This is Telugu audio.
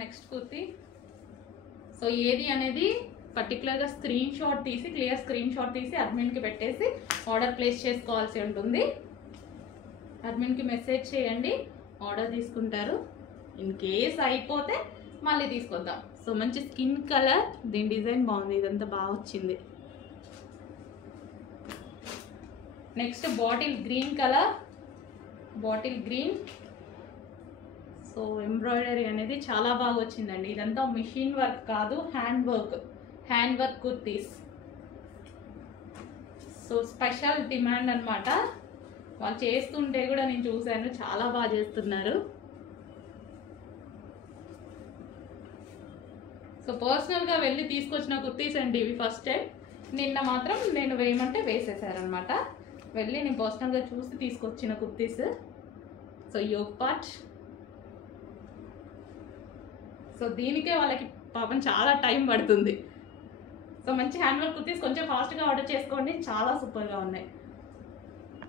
నెక్స్ట్ కుర్తీ. సో ఏది అనేది పర్టికులర్గా స్క్రీన్ షాట్ తీసి, క్లియర్ స్క్రీన్ షాట్ తీసి అడ్మిన్కి పెట్టేసి ఆర్డర్ ప్లేస్ చేసుకోవాల్సి ఉంటుంది. అడ్మిన్కి మెసేజ్ చేయండి, ఆర్డర్ తీసుకుంటారు. ఇన్ కేస్ అయిపోతే మళ్ళీ తీసుకొద్దాం. సో మంచి స్కిన్ కలర్, దీని డిజైన్ బాగుంది, ఇదంతా బాగా వచ్చింది. Next bottle green colour, bottle green. So embroidery అనేది చాలా బాగా వచ్చిందండి. ఇదంతా మిషన్ వర్క్ కాదు, hand work kurtis. So special demand అనమాట. వాళ్ళు చేస్తుంటే కూడా నేను చూశాను, చాలా బాగా చేస్తున్నారు. సో పర్సనల్గా వెళ్ళి తీసుకొచ్చిన కుర్తీస్ అండి ఇవి. ఫస్ట్ టైం నిన్న మాత్రం నేను వేయమంటే వేసేసారనమాట. వెళ్ళి నేను పర్సనల్గా చూసి తీసుకొచ్చిన kurtis. So yoke part. So దీనికే వాళ్ళకి పాపం చాలా టైం పడుతుంది. సో మంచి హ్యాండ్ వర్క్ కుర్తీస్ కొంచెం ఫాస్ట్గా ఆర్డర్ చేసుకోండి, చాలా సూపర్గా ఉన్నాయి.